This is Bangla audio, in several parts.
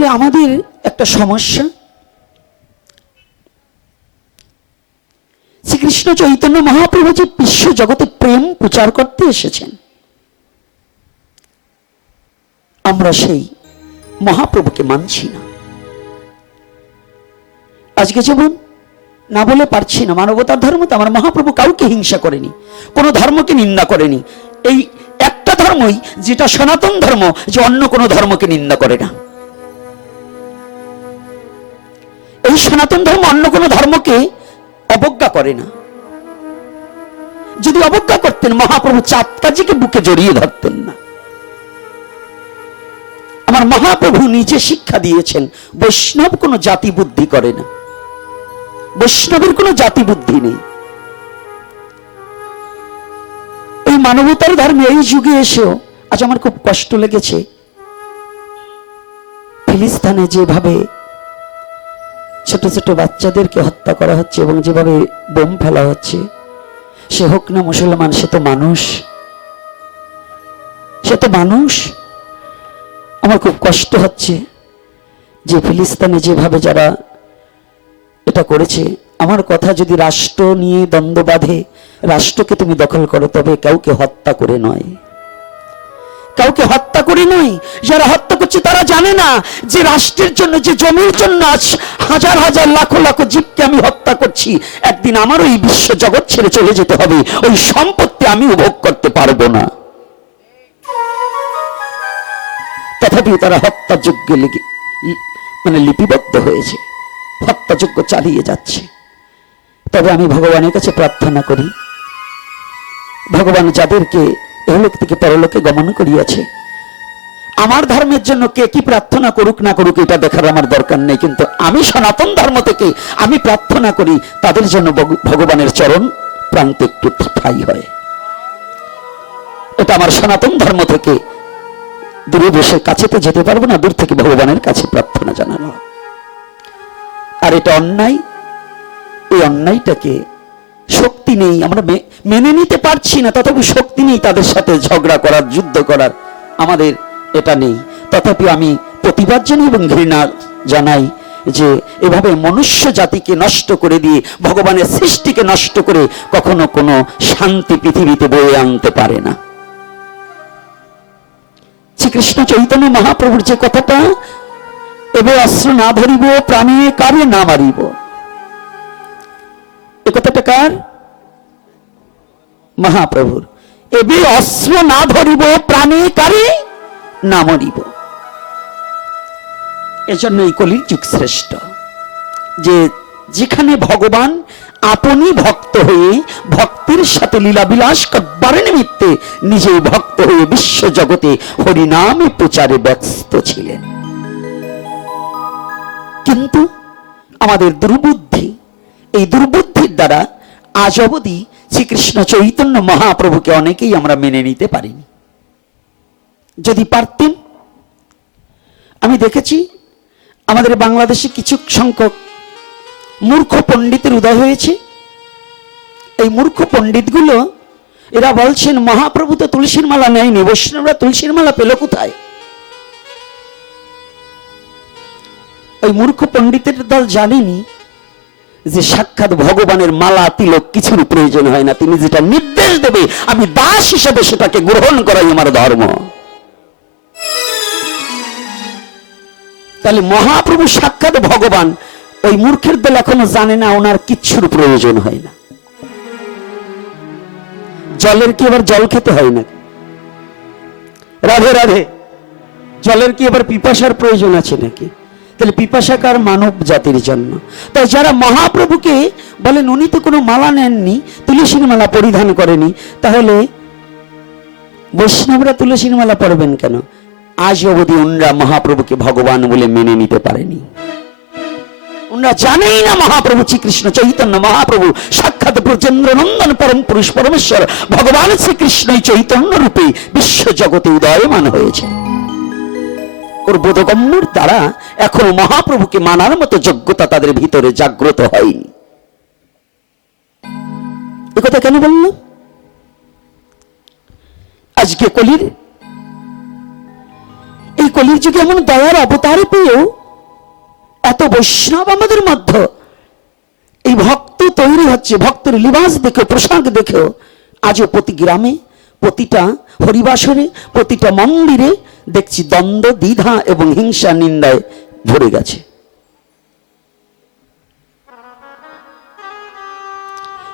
তাহলে আমাদের একটা সমস্যা। শ্রীকৃষ্ণ চৈতন্য মহাপ্রভু যে বিশ্ব জগতে প্রেম প্রচার করতে এসেছেন, আমরা সেই মহাপ্রভুকে মানছি না। আজকে যেমন না বলে পারছি না, মানবতার ধর্ম তো আমার মহাপ্রভু কাউকে হিংসা করেনি, কোনো ধর্মকে নিন্দা করেনি। এই একটা ধর্মই যেটা সনাতন ধর্ম, যে অন্য কোনো ধর্মকে নিন্দা করে না। এই সনাতন ধর্ম অন্য কোনো ধর্মকে অবজ্ঞা করে না। যদি অবজ্ঞা করতেন, মহাপ্রভু চাঁদকাজিকে বুকে জড়িয়ে ধরতেন না। আমার মহাপ্রভু নিজে শিক্ষা দিয়েছেন, বৈষ্ণব কোনো জাতি বুদ্ধি করে না। বৈষ্ণবের কোনো জাতি বুদ্ধি নেই। এই মানবতার ধর্মে এই যুগে এসেও আজ আমার খুব কষ্ট লেগেছে। ফিলিস্তানে যেভাবে ছোট ছোট বাচ্চাদেরকে হত্যা করা হচ্ছে এবং যেভাবে বোম ফেলা হচ্ছে, সে হোক না মুসলমান, সে তো মানুষ। সে তো মানুষ। আমার খুব কষ্ট হচ্ছে যে ফিলিস্তানে যেভাবে যারা এটা করেছে, আমার কথা যদি রাষ্ট্র নিয়ে দ্বন্দ্ব বাঁধে, রাষ্ট্রকে তুমি দখল করো, তবে কাউকে হত্যা করে নয়। কাউকে হত্যা করে নয় যারা হত্যা করছে, তারা জানে না যে রাষ্ট্রের জন্য, যে জমির জন্য আজ হাজার হাজার লাখো লাখো জীবকে আমি হত্যা করছি। একদিন আমার ওই বিশ্ব জগৎ ছেড়ে চলে যেতে হবে। ওই সম্পত্তি আমি উপভোগ করতে পারব না। তথাপি তারা হত্যাযোগ্যে লেগে মানে লিপিবদ্ধ হয়েছে। হত্যাযোগ্য চালিয়ে যাচ্ছে। তবে আমি ভগবানের কাছে প্রার্থনা করি। ভগবান যাদেরকে এহলোক থেকে পরলোকে গমন করিয়াছে। আমার ধর্মের জন্য কে কি প্রার্থনা করুক না করুক, এটা দেখার আমার দরকার নেই। কিন্তু আমি সনাতন ধর্ম থেকে আমি প্রার্থনা করি, তাদের জন্য ভগবানের চরণ প্রান্তে একটু ঠাই হয়। এটা আমার সনাতন ধর্ম থেকে দূরে বসে কাছে তো যেতে পারব না, দূর থেকে ভগবানের কাছে প্রার্থনা জানানো। আর এটা অন্যায়, এই অন্যায়টাকে শক্তি নেই, আমরা মেনে নিতে পারছি না, তথাপি শক্তি নেই তাদের সাথে ঝগড়া করার, যুদ্ধ করার। আমাদের এটা নেই। তথাপি আমি প্রতিবাদ জানাই এবং ঘৃণা জানাই যে এভাবে মনুষ্য জাতিকে নষ্ট করে দিয়ে, ভগবানের সৃষ্টিকে নষ্ট করে কখনো কোনো শান্তি পৃথিবীতে বয়ে আনতে পারে না। শ্রীকৃষ্ণ চৈতন্য মহাপ্রভুর যে কথাটা, এবে অস্ত্র না ধরিব, প্রাণে কারে না মারিব। এ কথাটা কার? মহাপ্রভুর। এবে অস্ত্র না ধরিব প্রাণে কারে না মরিব। এজন্য এই কলির যুগ শ্রেষ্ঠ। যে যেখানে ভগবান আপনি ভক্ত হয়ে ভক্তির সাথে লীলাবিলাস করবার নিমিত্তে নিজে ভক্ত হয়ে বিশ্ব জগতে হরিনামে প্রচারে ব্যস্ত ছিলেন। কিন্তু আমাদের দুর্বুদ্ধি, এই দুর্বুদ্ধির দ্বারা আজ অবধি শ্রীকৃষ্ণ চৈতন্য মহাপ্রভুকে অনেকেই আমরা মেনে নিতে পারিনি। যদি পারতেন, আমি দেখেছি আমাদের বাংলাদেশে কিছু সংখ্যক মূর্খ পণ্ডিতের উদয় হয়েছে। এই মূর্খ পণ্ডিতগুলো, এরা বলছেন, মহাপ্রভু তো তুলসীর মালা নেয়নি, বৈষ্ণবরা তুলসীর মালা পেল কোথায়? ওই মূর্খ পণ্ডিতের দল জানেনি যে সাক্ষাৎ ভগবানের মালা, তিলক কিছুর প্রয়োজন হয় না। তিনি যেটা নির্দেশ দেবে, আমি দাস হিসেবে সেটাকে গ্রহণ করাই আমার ধর্ম। তাহলে মহাপ্রভু সাক্ষাৎ ভগবান, ওই মূর্খের দল এখনও জানে না, ওনার কিচ্ছুর প্রয়োজন হয় না। জলের কি আবার জল খেতে হয় না রাধে রাধে, জলের কি আবার পিপাসার প্রয়োজন আছে নাকি? তাহলে পিপাসাকার মানব জাতির জন্য। তাই যারা মহাপ্রভুকে বলেন, উনি তো কোনো মালা নেননি, তুলসীর মালা পরিধান করেনি, তাহলে বৈষ্ণবরা তুলসীর মালা পরবেন কেন? আজ অবধি উনরা মহাপ্রভুকে ভগবান বলে মেনে নিতে পারেনি। উনরা জানেই না মহাপ্রভু শ্রীকৃষ্ণ চৈতন্য মহাপ্রভু, সাক্ষাৎ ব্রজেন্দ্র নন্দন পরম পুরুষ পরমেশ্বর, ভগবান শ্রীকৃষ্ণই চৈতন্য রূপে বিশ্ব জগতে উদয়মান হয়েছে। ওর বোধগম্যর দ্বারা এখনও মহাপ্রভুকে মানার মতো যোগ্যতা তাদের ভিতরে জাগ্রত হয়নি কথা কেন বললাম আজকে কলির, এই কলির যুগে এমন দয়ার অবতার পেয়েও এত বৈষ্ণব আমাদের মধ্যে এই ভক্ত তৈরি হচ্ছে, ভক্তের লিবাস দেখে পোশাক দেখেও, আজও প্রতি গ্রামে প্রতিটা হরিবাসরে, প্রতিটা মন্দিরে দেখছি দ্বন্দ্ব, দ্বিধা এবং হিংসা, নিন্দায় ভরে গেছে।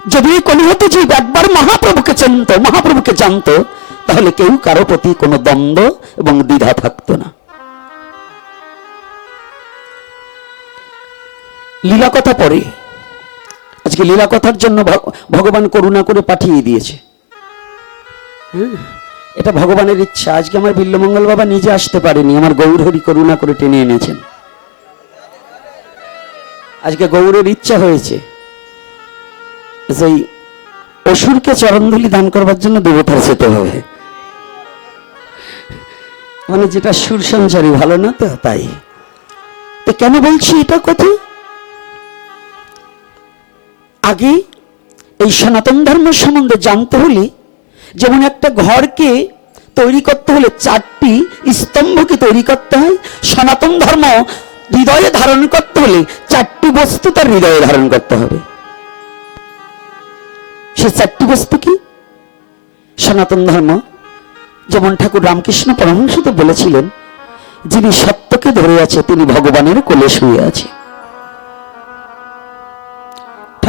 যদি কলিহত জীব একবার মহাপ্রভুকে চিনত, মহাপ্রভুকে জানতো, তাহলে কেউ কারও প্রতি কোনো দ্বন্দ্ব এবং দ্বিধা থাকতো না। লীলা কথা পরে, আজকে লীলা কথার জন্য ভগ- ভগবান করুণা করে পাঠিয়ে দিয়েছে। এটা ভগবানের ইচ্ছা। আজকে আমার বিল্লমঙ্গল বাবা নিজে আসতে পারেনি, আমার গৌরহরি করুণা করে টেনে এনেছেন। আজকে গৌরের ইচ্ছা হয়েছে সেই অসুরকে চরণধুলি দান করবার জন্য দেবতার যেতে হবে। মানে যেটা সুর সঞ্চারী, ভালো না তো? তাই। তো কেন বলছি এটা কথা? আগে এই সনাতন ধর্ম সম্বন্ধে জানতে হলে যেমন একটা ঘরকে তৈরি করতে হলে চারটি স্তম্ভকে তৈরি করতে হয়। সনাতন ধর্ম হৃদয়ে ধারণ করতে হলে চারটি বস্তু তার হৃদয়ে ধারণ করতে হবে। সে চারটি বস্তু কি? সনাতন ধর্ম। যেমন ঠাকুর রামকৃষ্ণ পরমহংস তো বলেছিলেন, যিনি সত্যকে ধরে আছে, তিনি ভগবানের কোলে শুয়ে আছে।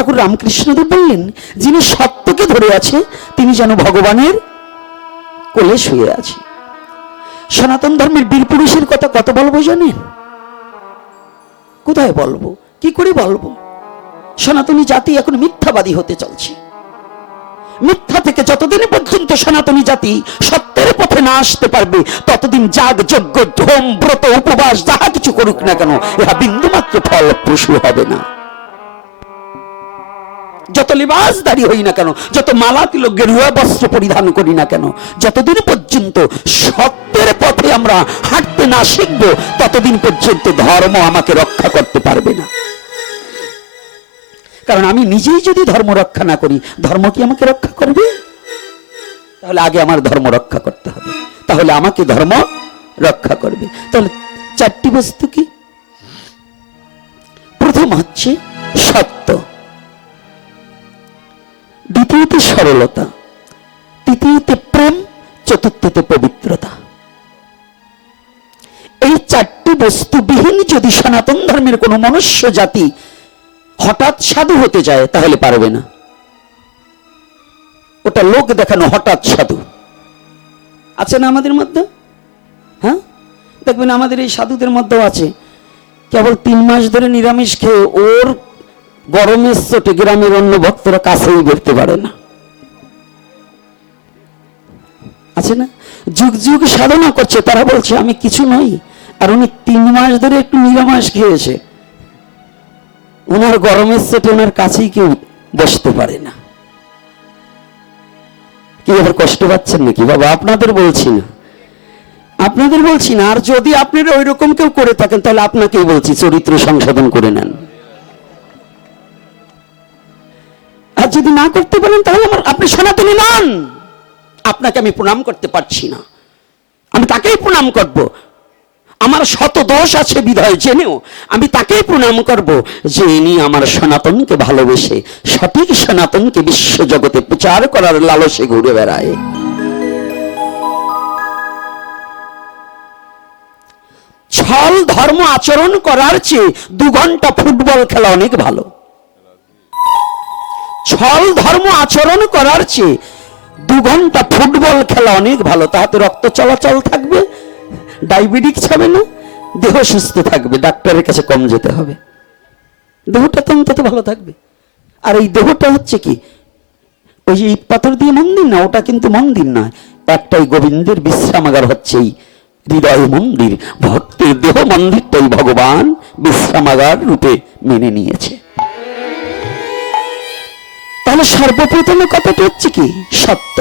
ঠাকুর রামকৃষ্ণদেব বললেন, যিনি সত্যকে ধরে আছে, তিনি যেন ভগবানের কোলে শুয়ে আছে। সনাতন ধর্মের বীর পুরুষের কথা কত বলব জানেন? কোথায় বলব? কি করে বলব? সনাতনী জাতি এখন মিথ্যাবাদী হতে চলছে। মিথ্যা থেকে যতদিন পর্যন্ত সনাতনী জাতি সত্যের পথে না আসতে পারবে, ততদিন যাগ, যজ্ঞ, ধোম, ব্রত, উপবাস, যাহা কিছু করুক না কেন ইহা বিন্দুমাত্র ফলপ্রসূ হবে না। যত লিবাসদারি হই না কেন, যত মালা তিলক গেরুয়া বস্ত্র পরিধান করি না কেন, যতদিন পর্যন্ত সত্যের পথে আমরা হাঁটতে না শিখব, ততদিন পর্যন্ত ধর্ম আমাকে রক্ষা করতে পারবে না। কারণ আমি নিজেই যদি ধর্ম রক্ষা না করি, ধর্ম কি আমাকে রক্ষা করবে? তাহলে আগে আমার ধর্ম রক্ষা করতে হবে। তাহলে আমাকে ধর্ম রক্ষা করবে। তাহলে চারটি বস্তু কি? প্রথম হচ্ছে সত্য। দ্বিতীয়তে সরলতা, তৃতীয়তে প্রেম, চতুর্থতে পবিত্রতা। এই চারটি বস্তুবিহীন যদি সনাতন ধর্মের কোনো মনুষ্য জাতি হঠাৎ সাধু হতে যায়, তাহলে পারবে না। ওটা লোক দেখানো হঠাৎ সাধু। আছে না আমাদের মধ্যে? হ্যাঁ? দেখবেন আমাদের এই সাধুদের মধ্যেও আছে। কেবল তিন মাস ধরে নিরামিষ খেয়ে ওর গরমের চোটে গ্রামের অন্য ভক্তরা কাছেই বেরতে পারে না। আছে না? যুগ যুগ সাধনা করছে, তারা বলছে, আমি কিছু নই। আর উনি তিন মাস ধরে একটু নিরামিষ খেয়েছে। ওনার গরমের সেটে ওনার কাছেই কেউ বসতে পারে না। কি আবার কষ্ট পাচ্ছেন নাকি? বাবা, আপনাদের বলছি না। আপনাদের বলছি না, আর যদি আপনারা ওই রকম কেউ করে থাকেন, তাহলে আপনাকেই বলছি, চরিত্র সংশোধন করে নেন। যদি না করতে পারেন তাহলে আমার আপনি সনাতনী নন। আপনাকে আমি প্রণাম করতে পারছি না। আমি তাকেই প্রণাম করব। আমার শত দোষ আছে বিধায় জেনেও আমি তাকেই প্রণাম করব যে ইনি আমার সনাতনকে ভালোবেসে সঠিক সনাতনকে বিশ্ব জগতে প্রচার করার লালসে ঘুরে বেড়ায়। ছল ধর্ম আচরণ করার চেয়ে দু ঘণ্টা ফুটবল খেলা অনেক ভালো। ছল ধর্ম আচরণ করার চেয়ে দু ঘণ্টা ফুটবল খেলা অনেক ভালো। তাহাতে রক্ত চলাচল থাকবে ডায়াবেটিস হবে না, দেহ সুস্থ থাকবে, ডাক্তারের কাছে কম যেতে হবে। দেহটা তো অন্তত ভালো থাকবে। আর এই দেহটা হচ্ছে কি, ওই যে ইট পাথর দিয়ে মন্দির না, ওটা কিন্তু মন্দির নয়, একটাই গোবিন্দের বিশ্রামাগার হচ্ছে এই হৃদয় মন্দির। ভক্তের দেহ মন্দিরটাই ভগবান বিশ্রামাগার রূপে মেনে নিয়েছে। তাহলে সর্বপ্রথমে কথাটি হচ্ছে কি? সত্য।